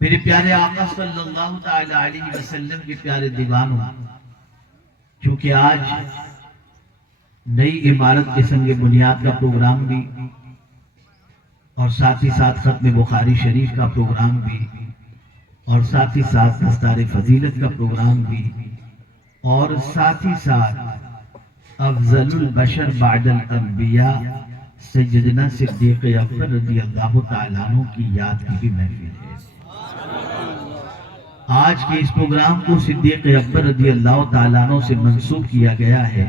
میرے پیارے آقا صلی اللہ تعالی علیہ وسلم کے پیارے دیوانوں، چونکہ آج نئی عمارت کے سنگ بنیاد کا پروگرام بھی اور ساتھ ہی ساتھ ختم بخاری شریف کا پروگرام بھی اور ساتھ ہی ساتھ دستار فضیلت کا پروگرام بھی اور ساتھ ہی ساتھ افضل البشر بعد الانبیاء سیدنا صدیق اکبر رضی اللہ تعالیٰ عنہ کی یاد کی بھی محفل ہے۔ آج کے اس پروگرام کو صدیق اکبر رضی اللہ تعالیٰ عنہ سے منسوب کیا گیا ہے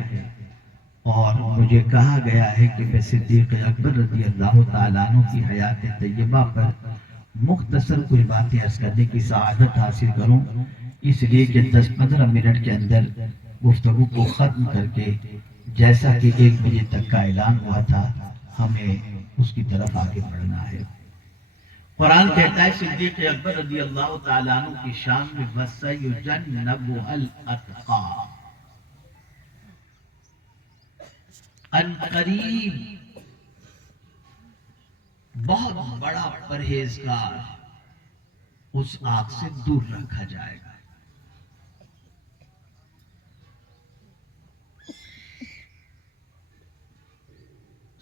اور مجھے کہا گیا ہے کہ میں صدیق اکبر رضی اللہ تعالیٰ عنہ کی حیات طیبہ پر مختصر کچھ باتیں عرض کرنے کی سعادت حاصل کروں، اس لیے کہ 10-15 منٹ کے اندر گفتگو کو ختم کر کے جیسا کہ 1 بجے تک کا اعلان ہوا تھا ہمیں اس کی طرف آگے بڑھنا ہے۔ قرآن کہتا ہے صدیق اکبر رضی اللہ تعالیٰ عنہ کی شان میں وَسَيُجَنَّبُهَا الْأَتْقَى، ان قریب بہت بڑا پرہیزگار اس آگ سے دور رکھا جائے گا۔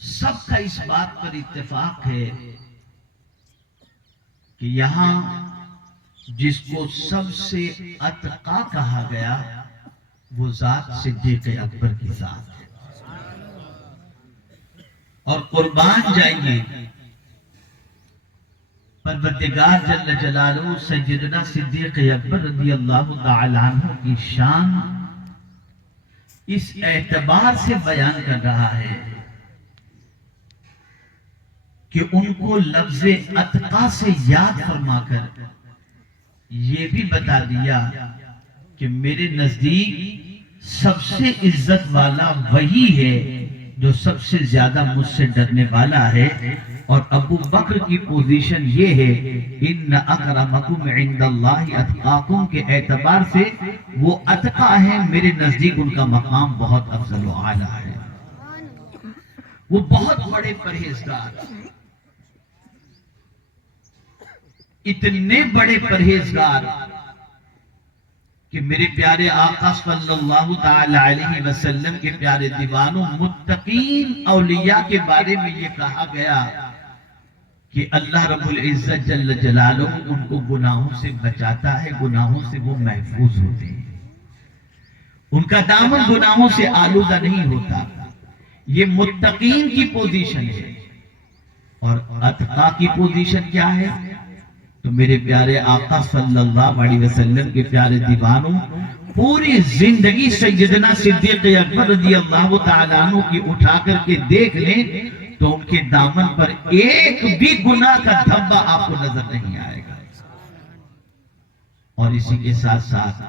سب کا اس بات پر اتفاق ہے کہ یہاں جس کو سب سے اتقا کہا گیا وہ ذات صدیق اکبر کی ذات ہے، اور قربان جائیے پروردگار جل جلالہ سیدنا صدیق اکبر رضی اللہ تعالی عنہ کی شان اس اعتبار سے بیان کر رہا ہے کہ ان کو لفظ اتقا سے یاد فرما کر یہ بھی بتا دیا کہ میرے نزدیک سب سے عزت والا وہی ہے جو سب سے زیادہ مجھ سے ڈرنے والا ہے، اور ابو بکر کی پوزیشن یہ ہے ان اکرمکم عند اللہ اتقاکم کے اعتبار سے وہ اتقا ہے، میرے نزدیک ان کا مقام بہت افضل و اعلیٰ ہے، وہ بہت بڑے پرہیزگار، اتنے بڑے پرہیزگار کہ میرے پیارے آقا صلی اللہ تعالی علیہ وسلم کے پیارے دیوانوں متقین اولیاء کے بارے میں یہ کہا گیا کہ اللہ رب العزت جل جلالہ ان کو گناہوں سے بچاتا ہے، گناہوں سے وہ محفوظ ہوتے ہیں، ان کا دامن گناہوں سے آلودہ نہیں ہوتا، یہ متقین کی پوزیشن ہے۔ اور اتقا کی پوزیشن کیا ہے؟ تو میرے پیارے آقا صلی اللہ علیہ وسلم کے پیارے دیوانوں پوری زندگی سیدنا صدیق اکبر رضی اللہ تعالیٰ عنہ کی اٹھا کر کے دیکھ لیں تو ان کے دامن پر ایک بھی گناہ کا دھبا آپ کو نظر نہیں آئے گا۔ اور اسی کے ساتھ ساتھ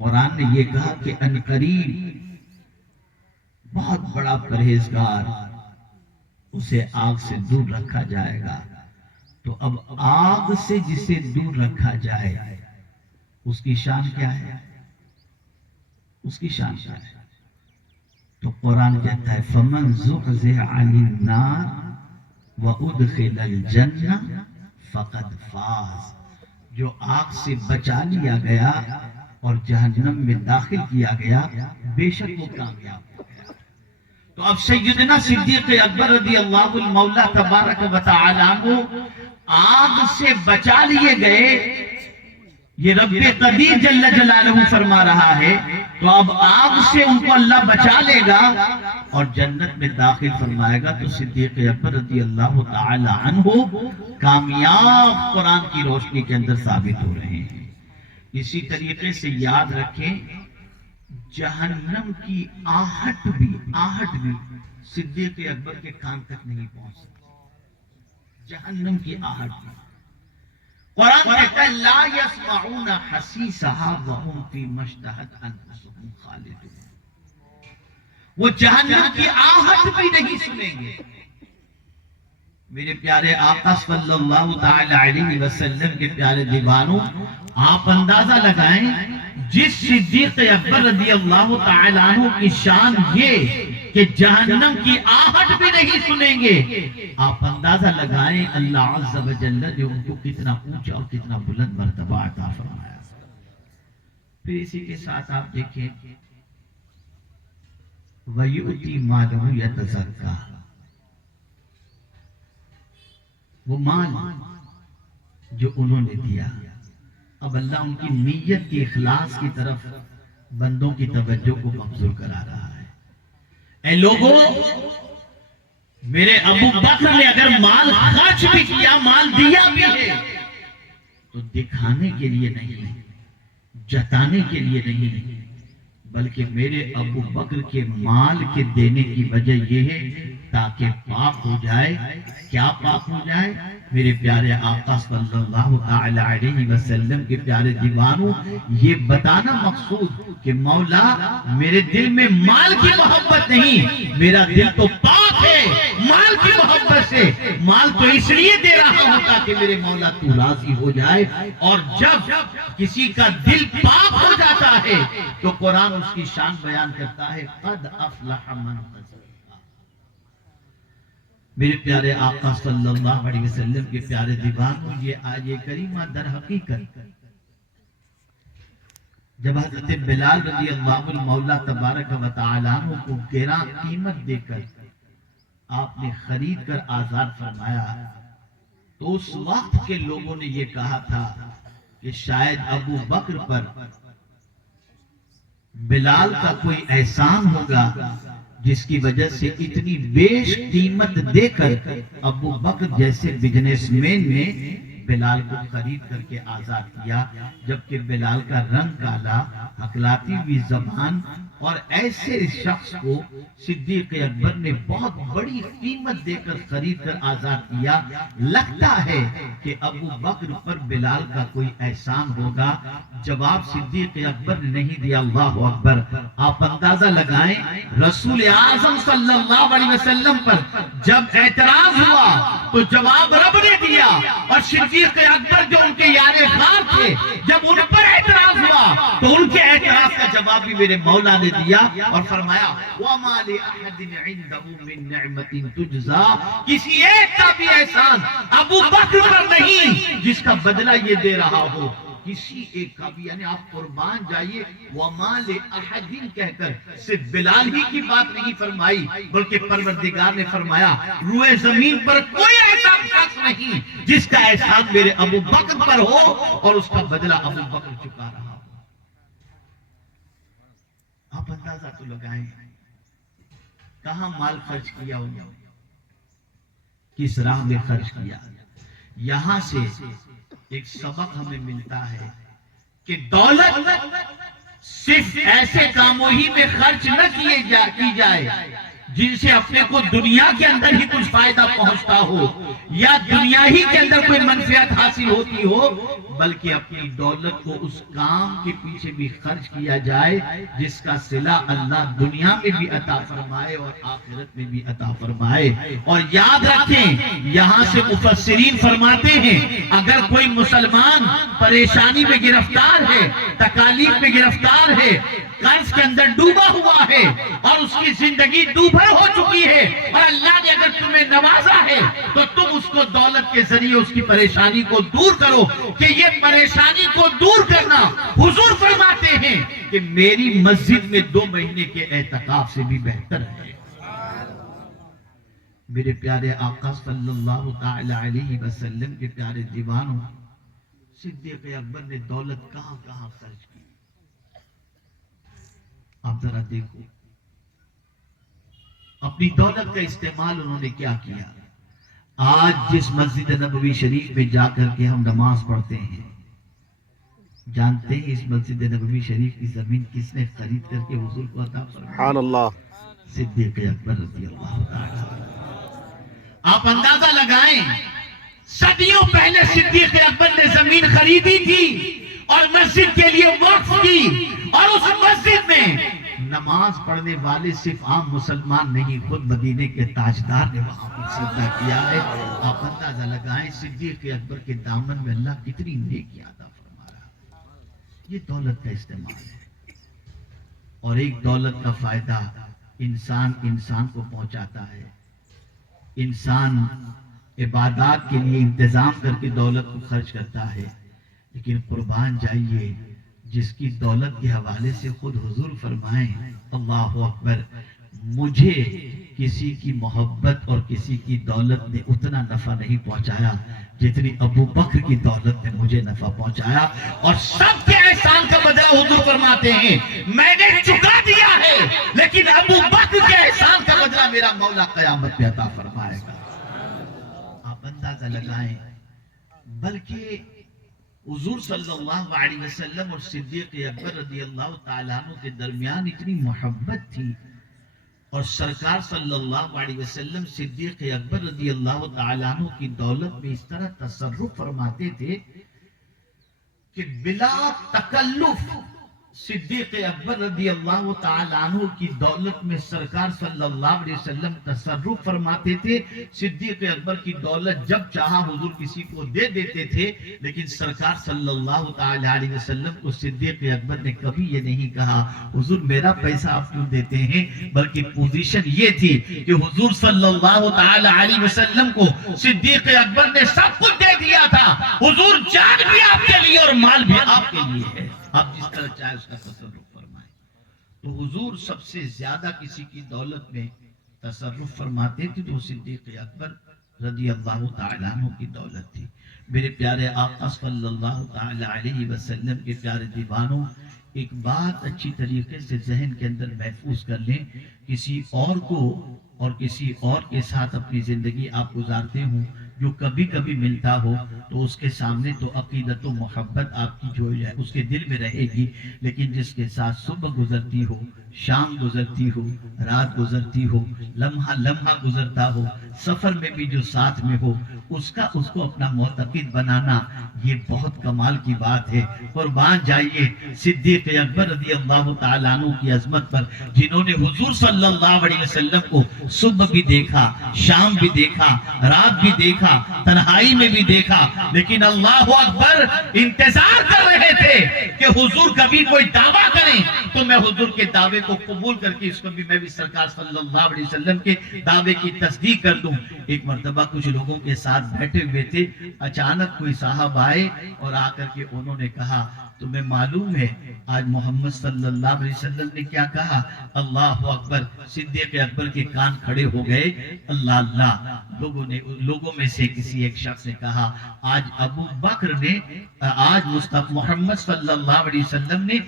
قرآن نے یہ کہا کہ ان قریب بہت بڑا پرہیزگار اسے آگ سے دور رکھا جائے گا۔ تو اب آگ سے جسے دور رکھا جائے اس کی شان کیا ہے؟ اس کی شان کیا ہے؟ تو قرآن کہتا ہے فَمَنْ زُحْزِحَ عَنِ النَّارِ وَأُدْخِلَ الْجَنَّةَ فَقَدْ فَازَ، جو آگ سے بچا لیا گیا اور جہنم میں داخل کیا گیا بے شک وہ کامیاب ہو گیا۔ تو اب سیدنا صدیق اکبر رضی اللہ المولا تبارک و تعالی عنہ آگ سے بچا لیے گئے، یہ رب قدیر جل جلالہ فرما رہا ہے، تو اب آگ سے ان کو اللہ بچا لے گا اور جنت میں داخل فرمائے گا۔ تو صدیق اکبر رضی اللہ تعالی عنہ کامیاب قرآن کی روشنی کے اندر ثابت ہو رہے ہیں۔ اسی طریقے سے یاد رکھیں جہنم کی آہٹ بھی صدیق اکبر کے کان تک نہیں پہنچ سکتی، جہنم کی آہٹ بھی۔ قرآن کہتا ہے لا يسمعون حسیسها وهم فيما اشتهت انفسهم خالدون، وہ جہنم کی آہٹ بھی نہیں سنیں گے۔ میرے پیارے آقا صلی اللہ تعالی علیہ وسلم کے پیارے دیوانوں آپ اندازہ لگائیں جس صدیق اکبر رضی اللہ تعالی عنہ کی شان یہ کہ جہنم کی آہٹ بھی نہیں سنیں گے. آپ اندازہ لگائیں اللہ عز و جل نے ان کو کتنا اونچا اور کتنا بلند مرتبہ عطا فرمایا. پھر اسی کے ساتھ آپ دیکھیں وَيُؤْتِي مَالَهُ يَتَزَكَّىٰ، وہ مال جو انہوں نے دیا، اب اللہ ان کی نیت کی اخلاص کی طرف بندوں کی توجہ کو مبذول کرا رہا ہے. اے لوگوں، میرے ابو بکر نے اگر مال خرچ بھی کیا، مال دیا بھی ہے، تو دکھانے کے لیے نہیں، جتانے کے لیے نہیں، بلکہ میرے ابو بکر کے مال کے دینے کی وجہ یہ ہے تاکہ پاک ہو جائے. کیا پاک ہو جائے؟ میرے پیارے آقا صلی اللہ تعالی علیہ وسلم کے پیارے دیوانوں، یہ بتانا مقصود کہ مولا میرے دل میں مال کی محبت نہیں، میرا دل تو پاک ہے مال کی محبت سے. مال تو اس لیے دے رہا ہوں تاکہ میرے مولا تو راضی ہو جائے. اور جب کسی کا دل پاک ہو جاتا ہے تو قرآن اس کی شان بیان کرتا ہے قد افلح من تزکیٰ. میرے پیارے آقا صلی اللہ علیہ وسلم کے پیارے دیوانوں، یہ آیہ کریمہ در حقیقت جب حضرت بلال رضی اللہ عنہ مولا تبارک و تعالیٰ عنہ کو گراں قیمت دے کر آپ نے خرید کر آزاد فرمایا، تو اس وقت کے لوگوں نے یہ کہا تھا کہ شاید ابو بکر پر بلال کا کوئی احسان ہوگا جس کی وجہ سے اتنی بیش قیمت دے کر ابو بکر جیسے بزنس مین نے بلال کو خرید کر کے آزاد کیا. جبکہ بلال کا رنگ کالا، ہکلاتی ہوئی زبان، اور ایسے شخص کو صدیق اکبر نے بہت بڑی قیمت دے کر خرید کر آزاد کیا. لگتا ہے کہ ابو بکر پر بلال کا کوئی احسان ہوگا. جواب صدیق اکبر نے نہیں دیا. اللہ اکبر. آپ اندازہ لگائیں رسول اعظم صلی اللہ علیہ وسلم پر جب اعتراض ہوا تو جواب رب نے دیا، اور صدیق اکبر جو ان کے یار غار تھے جب ان پر اعتراض ہوا تو ان کے اعتراض کا جواب بھی میرے مولا نے دیا اور فرمایا وَمَا لِأَحَدٍ عِنْدَهُ مِن نِعْمَةٍ تُجْزَىٰ. کسی ایک کا بھی احسان ابو بکر پر نہیں جس کا بدلہ یہ دے رہا ہو. کسی ایک کا بھی، یعنی آپ قربان جائیے. وَمَا لِأَحَدٍ کہہ کر صرف بلال ہی کی بات نہیں فرمائی بلکہ پروردگار نے فرمایا روئے زمین پر کوئی ایسا شخص نہیں جس کا احسان میرے ابو بکر پر ہو اور اس کا بدلہ ابو بکر چکا رہا ہو. آپ اندازہ تو لگائیں کہاں مال خرچ کیا ہوگا، کس راہ میں خرچ کیا. یہاں سے ایک سبق ہمیں ملتا ہے کہ دولت صرف ایسے کاموں ہی میں خرچ نہ کی جائے جن سے اپنے کو دنیا کے اندر ہی کچھ فائدہ پہنچتا ہو یا دنیا ہی کے اندر کوئی منفعت حاصل ہوتی ہو، بلکہ اپنی دولت کو اس کام کے پیچھے بھی خرچ کیا جائے جس کا صلہ اللہ دنیا میں بھی عطا فرمائے اور آخرت میں بھی عطا فرمائے. اور یاد رکھیں یہاں سے مفسرین فرماتے ہیں اگر کوئی مسلمان پریشانی میں گرفتار ہے، تکالیف میں گرفتار ہے، قرض کے اندر ڈوبا ہوا ہے اور اس کی زندگی دوبھر ہو چکی ہے، اور اللہ نے اگر تمہیں نوازا ہے تو تم اس کو دولت کے ذریعے اس کی پریشانی کو دور کرو. کہ یہ پریشانی کو دور کرنا حضور فرماتے ہیں کہ میری مسجد میں 2 مہینے کے اعتکاف سے بھی بہتر ہے. میرے پیارے آقا صلی اللہ تعالی علیہ وسلم کے پیارے دیوانوں، صدیق اکبر نے دولت کہاں کہاں خرچ کی. آپ ذرا دیکھو اپنی دولت کا استعمال انہوں نے کیا کیا. آج جس مسجد نبوی شریف میں جا کر کے ہم نماز پڑھتے ہیں، جانتے ہیں اس مسجد نبوی شریف کی زمین کس نے خرید کر کے حضور کو عطا فرمائی؟ سبحان اللہ. صدیق اکبر رضی اللہ تعالی. آپ اندازہ لگائیں صدیوں پہلے صدیق اکبر نے زمین خریدی تھی اور مسجد کے لیے وقف کی، اور اس مسجد میں نماز پڑھنے والے صرف عام مسلمان نہیں، خود مدینے کے تاجدار نے وہاں پر سجدہ کیا ہے. آپ اندازہ لگائیں صدیق اکبر کے دامن میں اللہ کتنی نیکیاں عطا فرما رہا ہے. یہ دولت کا استعمال ہے. اور ایک دولت کا فائدہ انسان انسان کو پہنچاتا ہے، انسان عبادات کے لیے انتظام کر کے دولت کو خرچ کرتا ہے، لیکن قربان جائیے جس کی دولت کے حوالے سے خود حضور فرمائیں اللہ اکبر، مجھے کسی کی محبت اور کسی کی دولت نے اتنا نفع نہیں پہنچایا جتنی ابو بکر کی دولت نے مجھے نفع پہنچایا، اور سب کے احسان کا بدلہ حضور فرماتے ہیں میں نے چکا دیا ہے، لیکن ابو بکر کے احسان کا بدلہ میرا مولا قیامت میں عطا فرمائے گا۔ آپ اندازہ لگائیں، بلکہ حضور صلی اللہ علیہ وسلم اور صدیق اکبر رضی اللہ تعالیٰ عنہ کے درمیان اتنی محبت تھی، اور سرکار صلی اللہ علیہ وسلم صدیق اکبر رضی اللہ تعالیٰ عنہ کی دولت میں اس طرح تصرف فرماتے تھے کہ بلا تکلف صدیق اکبر رضی اللہ تعالیٰ عنہ کی دولت میں سرکار صلی اللہ علیہ وسلم تصرف فرماتے تھے۔ صدیق اکبر کی دولت جب چاہا حضور کسی کو دے دیتے تھے، لیکن سرکار صلی اللہ تعالیٰ علیہ وسلم کو صدیق اکبر نے کبھی یہ نہیں کہا حضور میرا پیسہ آپ کیوں دیتے ہیں، بلکہ پوزیشن یہ تھی کہ حضور صلی اللہ تعالیٰ علیہ وسلم کو صدیق اکبر نے سب کچھ دے دیا تھا، حضور جان بھی آپ کے لیے اور مال بھی آپ کے لیے ہے، آپ جس طرح چاہے اس کا تصرف فرمائیں۔ تو حضور سب سے زیادہ کسی کی دولت میں تصرف فرماتے تھے تو صدیق اکبر رضی اللہ تعالیٰ عنہ کی دولت تھی۔ میرے پیارے آقا صلی اللہ تعالیٰ علیہ وسلم کے پیارے دیوانوں، ایک بات اچھی طریقے سے ذہن کے اندر محفوظ کر لیں، کسی اور کو اور کسی اور کے ساتھ اپنی زندگی آپ گزارتے ہوں جو کبھی کبھی ملتا ہو تو اس کے سامنے تو عقیدت و محبت آپ کی جو ہے اس کے دل میں رہے گی، لیکن جس کے ساتھ صبح گزرتی ہو، شام گزرتی ہو، رات گزرتی ہو، لمحہ لمحہ گزرتا ہو، سفر میں بھی جو ساتھ میں ہو، اس کو اپنا معتقد بنانا یہ بہت کمال کی بات ہے۔ قربان جائیے صدیق اکبر رضی اللہ تعالیٰ عنہ کی عظمت پر، جنہوں نے حضور صلی اللہ علیہ وسلم کو صبح بھی دیکھا، شام بھی دیکھا، رات بھی دیکھا، تنہائی میں بھی دیکھا، لیکن اللہ اکبر انتظار کر رہے تھے کہ حضور کبھی کوئی دعویٰ کریں تو میں حضور کے دعوے کو قبول کر کے اس کو بھی میں بھی سرکار صلی اللہ علیہ وسلم کے دعوے کی تصدیق کر دوں۔ ایک مرتبہ کچھ لوگوں کے ساتھ بیٹھے ہوئے تھے، اچانک کوئی صاحب آئے اور آ کر کے انہوں نے کہا تمہیں معلوم ہے آج محمد صلی اللہ علیہ وسلم نے کیا کہا؟ اللہ اکبر۔ صدیق اکبر کے کان کھڑے ہو گئے، اللہ اللہ۔ لوگوں میں سے کسی ایک شخص نے کہا آج ابو بکر نے آج مصطفی محمد صلی اللہ علیہ وسلم نے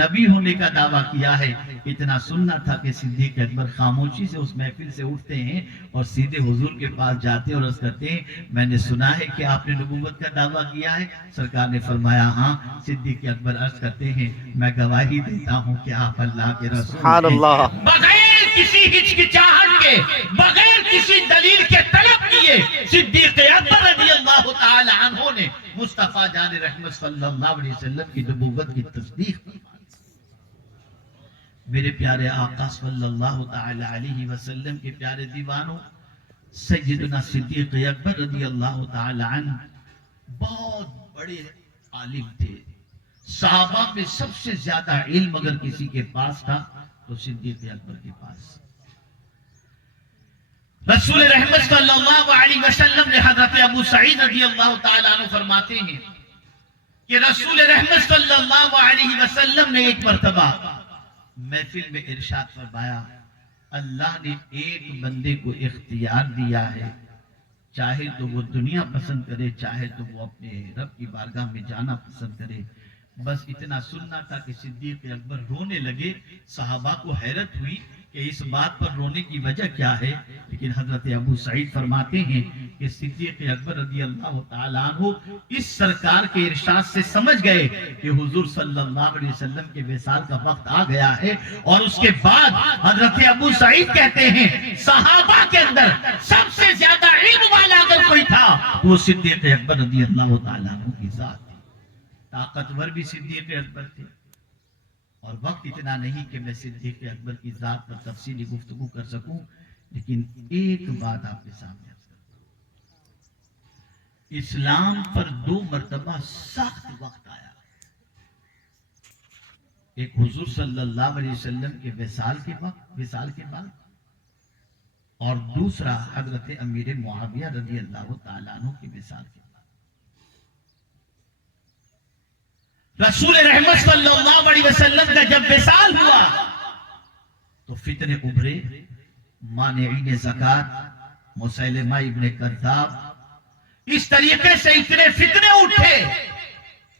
نبی ہونے کا دعویٰ کیا ہے۔ اتنا سننا تھا کہ صدیق اکبر خاموشی سے اس محفل سے اٹھتے ہیں اور سیدھے حضور کے پاس جاتے اور عرض کرتے ہیں میں نے سنا ہے کہ آپ نے نبوت کا دعویٰ کیا ہے۔ سرکار نے فرمایا ہاں۔ صدیق اکبر عرض کرتے ہیں میں گواہی دیتا ہوں کہ آپ اللہ کے رسول ہیں۔ بغیر کسی ہچکچاہٹ کے، بغیر کسی دلیل کے طلب کیے صدیق اکبر رضی اللہ تعالی عنہ نے مصطفیٰ جان رحمت صلی اللہ علیہ وسلم کی نبوت کی تصدیق کی۔ میرے پیارے آقا صلی اللہ تعالی علیہ وسلم کے پیارے دیوانوں، سیدنا صدیق اکبر رضی اللہ تعالی عنہ بہت بڑے عالم تھے۔ صحابہ میں سب سے زیادہ علم اگر کسی کے پاس تھا تو صدیق اکبر کے پاس۔ رسول رحمت صلی اللہ علیہ وسلم نے حضرت ابو سعید رضی اللہ تعالیٰ عنہ فرماتے ہیں کہ رسول رحمت صلی اللہ علیہ وسلم نے ایک مرتبہ محفل میں ارشاد فرمایا اللہ نے ایک بندے کو اختیار دیا ہے، چاہے تو وہ دنیا پسند کرے، چاہے تو وہ اپنے رب کی بارگاہ میں جانا پسند کرے۔ بس اتنا سننا تھا کہ صدیق اکبر رونے لگے۔ صحابہ کو حیرت ہوئی کہ اس بات پر رونے کی وجہ کیا ہے، لیکن حضرت ابو سعید فرماتے ہیں کہ صدیق اکبر رضی اللہ تعالیٰ عنہ اس سرکار کے ارشاد سے سمجھ گئے کہ حضور صلی اللہ علیہ وسلم کے وصال کا وقت آ گیا ہے، اور اس کے بعد حضرت ابو سعید کہتے ہیں صحابہ کے اندر سب سے زیادہ علم والا اگر کوئی تھا وہ صدیق اکبر رضی اللہ تعالیٰ عنہ کی ذات تھی۔ طاقتور بھی صدیق اکبر تھے، اور وقت اتنا نہیں کہ میں صدیق اکبر کی ذات پر تفصیلی گفتگو کر سکوں، لیکن ایک بات آپ کے سامنے عرض کرتا ہوں۔ اسلام پر 2 مرتبہ سخت وقت آیا۔ ایک حضور صلی اللہ علیہ وسلم کے وصال کے بعد، اور دوسرا حضرت امیر معاویہ رضی اللہ تعالیٰ عنہ کے وصال کے بعد۔ رسول رحمت صلی اللہ علیہ وسلم کا جب وصال ہوا تو فتنے ابھرے، مانعین زکات، مسیلمہ ابن کذاب، اس طریقے سے اتنے فتنے اٹھے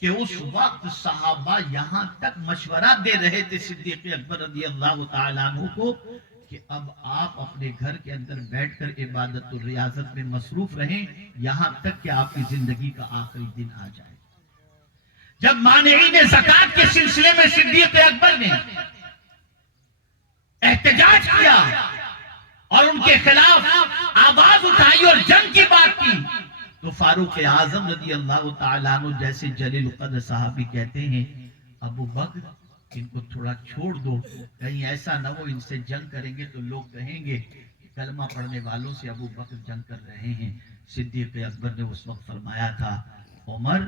کہ اس وقت صحابہ یہاں تک مشورہ دے رہے تھے صدیق اکبر رضی اللہ تعالیٰ عنہ کو کہ اب آپ اپنے گھر کے اندر بیٹھ کر عبادت و ریاضت میں مصروف رہیں یہاں تک کہ آپ کی زندگی کا آخری دن آ جائے۔ جب مانعین زکات کے سلسلے میں صدیق اکبر نے احتجاج کیا اور ان کے خلاف آواز اٹھائی اور جنگ کی بات کی تو فاروق اعظم رضی اللہ تعالیٰ عنہ جیسے جلیل القدر صحابی کہتے ہیں، ابو بکر ان کو تھوڑا چھوڑ دو، کہیں ایسا نہ ہو ان سے جنگ کریں گے تو لوگ کہیں گے کلمہ پڑھنے والوں سے ابو بکر جنگ کر رہے ہیں۔ صدیق اکبر نے اس وقت فرمایا تھا، عمر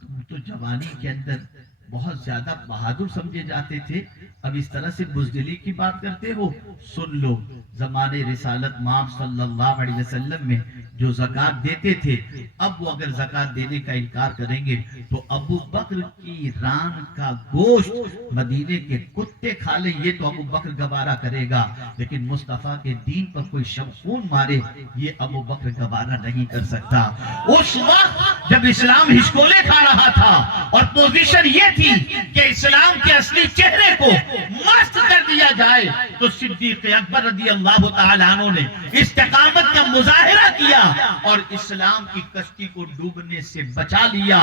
تم تو جوانی کے اندر بہت زیادہ بہادر سمجھے جاتے تھے، اب اس طرح سے بزدلی کی بات کرتے ہو؟ سن لو، زمانے رسالت مآب صلی اللہ علیہ وسلم میں جو زکات دیتے تھے، اب وہ اگر زکات دینے کا انکار کریں گے تو ابو بکر کی ران کا گوشت مدینے کے کتے کھا لیں، یہ تو ابو بکر گوارا کرے گا، لیکن مصطفیٰ کے دین پر کوئی شب خون مارے یہ ابو بکر گوارا نہیں کر سکتا۔ اس وقت جب اسلام ہچکولے کھا رہا تھا اور پوزیشن یہ تھی کہ اسلام کے اصلی چہرے کو مست کر دیا جائے تو صدیق اکبر رضی اللہ تعالیٰ عنہ نے استقامت کا مظاہرہ کیا اور اسلام کی کشتی کو ڈوبنے سے بچا لیا۔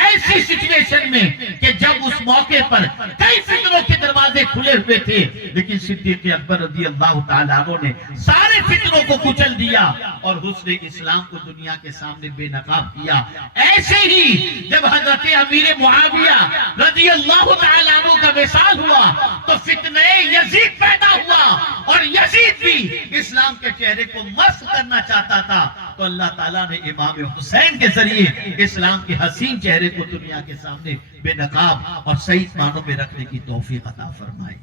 ایسی سچویشن میں کہ جب اس موقع پر کئی فتنوں کے دروازے کھلے ہوئے تھے لیکن صدیق اکبر رضی اللہ تعالیٰ عنہ نے سارے فتنوں کو کچل دیا اور حسن اسلام کو دنیا کے سامنے بے نقاب کیا۔ ایسے ہی جب حضرت امیر معاویہ رضی اللہ تعالیٰ عنہ کا وصال ہوا تو فتنہ یزید پیدا ہوا اور یزید بھی اسلام کے چہرے کو مست کرنا چاہتا تھا، تو اللہ تعالیٰ نے امام حسین کے ذریعے اسلام کے حسین چہرے کو دنیا کے سامنے بے نقاب اور صحیح معنوں میں رکھنے کی توفیق عطا فرمائی۔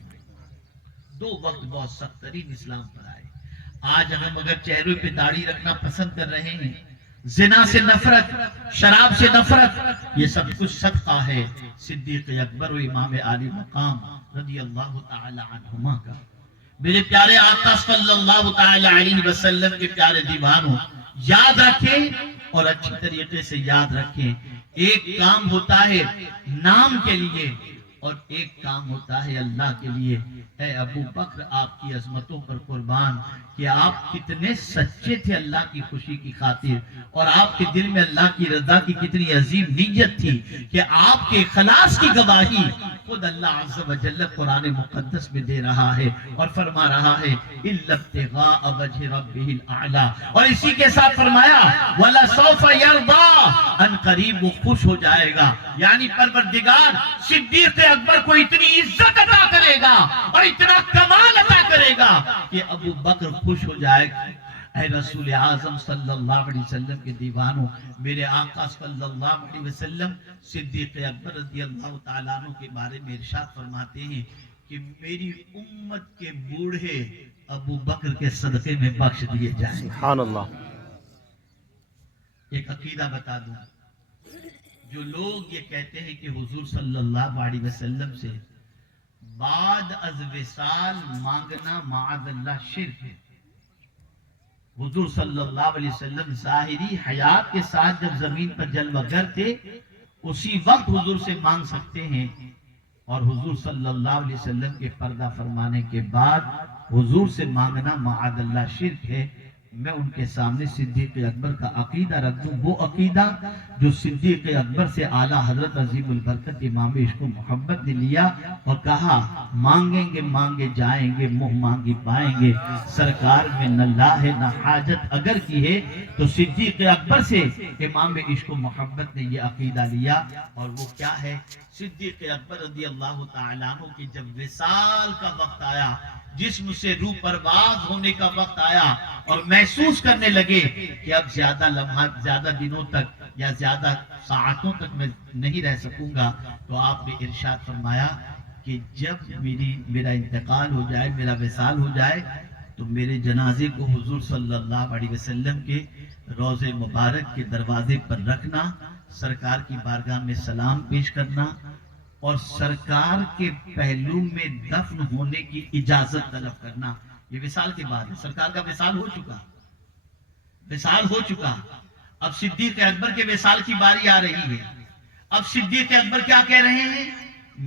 دو وقت بہت سخت ترین اسلام پر آئے۔ آج ہم اگر چہرے پہ داڑھی رکھنا پسند کر رہے ہیں، زنا سے نفرت، شراب سے نفرت، یہ سب کچھ صدقہ ہے صدیق اکبر و امام عالی مقام رضی اللہ تعالی عنہما کا۔ میرے پیارے آقا صلی اللہ تعالی علیہ وسلم کے پیارے دیوانوں، یاد رکھیں اور اچھی طریقے سے یاد رکھیں، ایک کام ہوتا ہے نام کے لیے اور ایک کام ہوتا ہے اللہ کے لیے۔ اے ابو بکر آپ کی عظمتوں پر قربان کہ آپ کتنے سچے تھے اللہ کی خوشی کی خاطر، اور آپ کے دل میں اللہ کی رضا کی کتنی عظیم نیت تھی کہ آپ کے اخلاص کی گواہی خود اللہ عز و جل قرآن مقدس میں دے رہا ہے اور فرما رہا ہے إِلَّا ابْتِغَاءَ وَجْهِ رَبِّهِ الْأَعْلَىٰ، اور اسی کے ساتھ فرمایا وَلَسَوْفَ يَرْضَىٰ، ان قریب وہ خوش ہو جائے گا، یعنی پروردگار صدیق اکبر کو اتنی عزت عطا کرے گا اور اتنا کمال عطا کرے گا کہ ابو بکر خوش ہو جائے گا۔ اے رسول اعظم صلی اللہ علیہ وسلم کے دیوانوں، میرے آقا صلی اللہ علیہ وسلم صدیق اکبر رضی اللہ تعالیٰ عنہ کے بارے میں ارشاد فرماتے ہیں کہ میری امت کے بوڑھے ابو بکر کے صدقے میں بخش دیے جائیں۔ سبحان اللہ۔ ایک عقیدہ بتا دوں، جو لوگ یہ کہتے ہیں کہ حضور صلی اللہ علیہ وسلم سے بعد از وصال مانگنا معاذ اللہ شرک ہے۔ حضور صلی اللہ علیہ وسلم ظاہری حیات کے ساتھ جب زمین پر جلوہ گر تھے اسی وقت حضور سے مانگ سکتے ہیں، اور حضور صلی اللہ علیہ وسلم کے پردہ فرمانے کے بعد حضور سے مانگنا معاذ اللہ شرک ہے۔ میں ان کے سامنے صدیق اکبر کا عقیدہ رکھ دوں، وہ عقیدہ جو صدیق اکبر سے اعلیٰ حضرت عظیم البرکت امام عشق و محبت نے لیا اور کہا مانگیں گے مانگے جائیں گے، منہ مانگی پائیں گے، سرکار میں نہ لا ہے نہ حاجت اگر کی ہے، تو صدیق اکبر سے امام عشق و محبت نے یہ عقیدہ لیا، اور وہ کیا ہے؟ صدیق اکبر رضی اللہ تعالیٰ عنہ کی جب وصال کا وقت آیا، جسم سے روح پرواز ہونے کا وقت آیا اور محسوس کرنے لگے کہ اب زیادہ لمحات، زیادہ دنوں تک یا زیادہ ساعتوں تک میں نہیں رہ سکوں گا، تو آپ نے ارشاد فرمایا کہ جب میرا انتقال ہو جائے، میرا وصال ہو جائے، تو میرے جنازے کو حضور صلی اللہ علیہ وسلم کے روضے مبارک کے دروازے پر رکھنا، سرکار کی بارگاہ میں سلام پیش کرنا، اور سرکار کے پہلو میں دفن ہونے کی اجازت طلب کرنا۔ یہ وصال کے بعد ہے، سرکار کا وصال ہو چکا، وصال ہو چکا۔ اب صدیق اکبر کے وصال کی باری آ رہی ہے۔ اب صدیق اکبر کیا کہہ رہے ہیں؟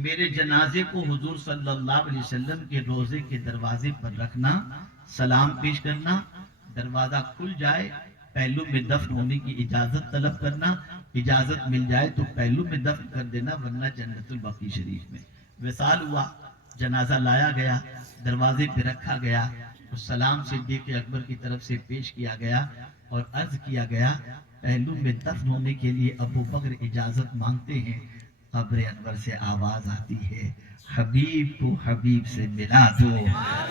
میرے جنازے کو حضور صلی اللہ علیہ وسلم کے روضے کے دروازے پر رکھنا، سلام پیش کرنا، دروازہ کھل جائے پہلو میں دفن ہونے کی اجازت طلب کرنا، اجازت مل جائے تو پہلو میں دفن کر دینا، ورنہ جنت البقیع شریف میں۔ وصال ہوا، جنازہ لایا گیا، دروازے پہ رکھا گیا، سلام صدیق اکبر کی طرف سے پیش کیا گیا اور عرض کیا گیا پہلو میں دفن ہونے کے لیے ابو بکر اجازت مانگتے ہیں۔ قبر انور سے آواز آتی ہے، حبیب کو حبیب سے ملا دو،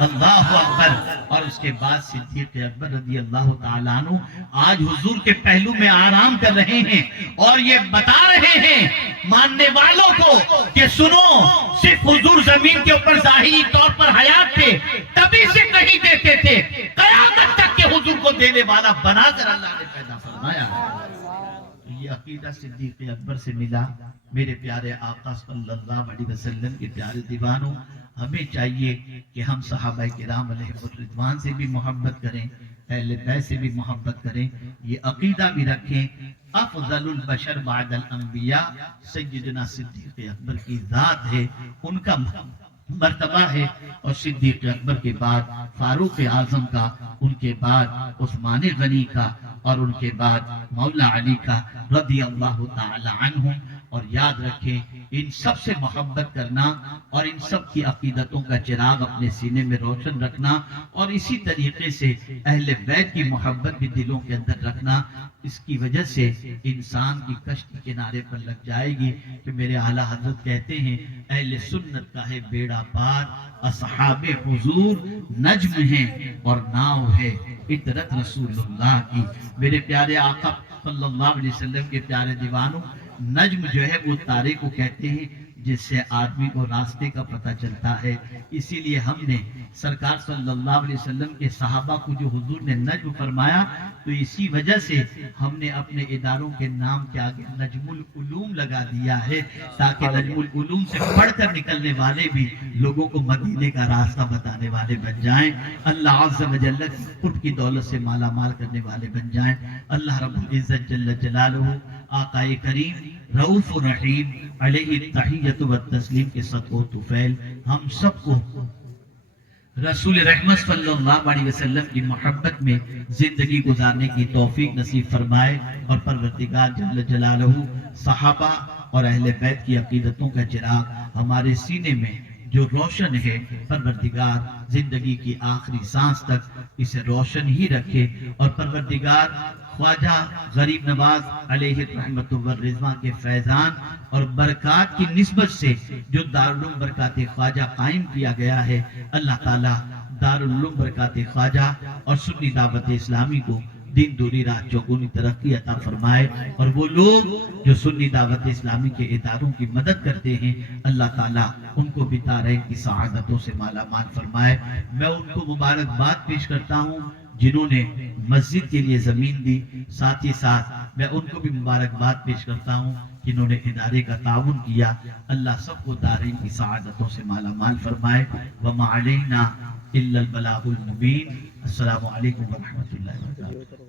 اللہ اکبر۔ اور اس کے بعد صدیق اکبر رضی اللہ تعالیٰ عنہ آج حضور کے پہلو میں آرام کر رہے ہیں اور یہ بتا رہے ہیں ماننے والوں کو کہ سنو، صرف حضور زمین کے اوپر ظاہری طور پر حیات تھے، تبھی سے نہیں دیتے تھے، قیامت تک کے حضور کو دینے والا بنا کر اللہ نے پیدا فرمایا۔ یہ عقیدہ صدیق اکبر سے ملا۔ میرے پیارے آقا صلی اللہ علیہ وسلم کے پیارے دیوانوں، ہمیں چاہیے کہ ہم صحابہ کرام علیہ الرضوان سے بھی محبت کریں، اہل بیت سے بھی محبت کریں، یہ عقیدہ بھی رکھیں۔ افضل البشر بعد الانبیاء سیدنا صدیق اکبر کی ذات ہے، ان کا مرتبہ ہے، اور صدیق اکبر کے بعد فاروق اعظم کا، ان کے بعد عثمان غنی کا، اور ان کے بعد مولا علی کا رضی اللہ تعالی عنہ۔ اور یاد رکھیں ان سب سے محبت کرنا اور ان سب کی عقیدتوں کا چراغ اپنے سینے میں روشن رکھنا، اور اسی طریقے سے اہل بیت کی محبت بھی دلوں کے اندر رکھنا، اس کی وجہ سے انسان کی کشتی کنارے پر لگ جائے گی۔ کہ میرے اعلیٰ حضرت کہتے ہیں اہل سنت کا ہے بیڑا پار، اصحاب حضور نجم ہیں اور ناؤ ہے اطرت رسول اللہ کی۔ میرے پیارے آقا صلی اللہ علیہ وسلم کے پیارے دیوانوں، نجم جو ہے وہ تارے کو کہتے ہیں جس سے آدمی کو راستے کا پتہ چلتا ہے۔ اسی لیے ہم نے سرکار صلی اللہ علیہ وسلم کے صحابہ کو جو حضور نے نجم فرمایا، تو اسی وجہ سے ہم نے اپنے اداروں کے نام کے آگے نجم العلوم لگا دیا ہے، تاکہ نجم العلوم سے پڑھ کر نکلنے والے بھی لوگوں کو مدینے کا راستہ بتانے والے بن جائیں، اللہ عز و جل کی قرب کی دولت سے مالا مال کرنے والے بن جائیں۔ اللہ رب العزت جل جلالہ آقا کریم رؤوف رحیم علیہ التحیۃ والتسلیم کے صدقہ و طفیل ہم سب کو رسول رحمت صلی اللہ علیہ وسلم کی محبت میں زندگی گزارنے کی توفیق نصیب فرمائے، اور پروردگار جل جلالہ صحابہ اور اہل بیت کی عقیدتوں کا چراغ ہمارے سینے میں جو روشن ہے، پروردگار زندگی کی آخری سانس تک اسے روشن ہی رکھے، اور پروردگار خواجہ غریب نواز علیہ رحمت والرضوان کے فیضان اور برکات کی نسبت سے جو دارالعلوم برکات خواجہ قائم کیا گیا ہے، اللہ تعالیٰ دارالعلوم برکات خواجہ اور سنی دعوت اسلامی کو دین دوری رات چوگنی ترقی عطا فرمائے، اور وہ لوگ جو سنی دعوت اسلامی کے اداروں کی مدد کرتے ہیں، اللہ تعالیٰ ان کو بھی دارین کی سعادتوں سے مالا مال فرمائے۔ میں ان کو مبارکباد پیش کرتا ہوں جنہوں نے مسجد کے لیے زمین دی، ساتھ ہی ساتھ میں ان کو بھی مبارکباد پیش کرتا ہوں جنہوں نے ادارے کا تعاون کیا۔ اللہ سب کو دارین کی سعادتوں سے مالا مال فرمائے۔ وما علینا الا البلاغ المبین۔ السلام علیکم ورحمۃ اللہ وبرکاتہ۔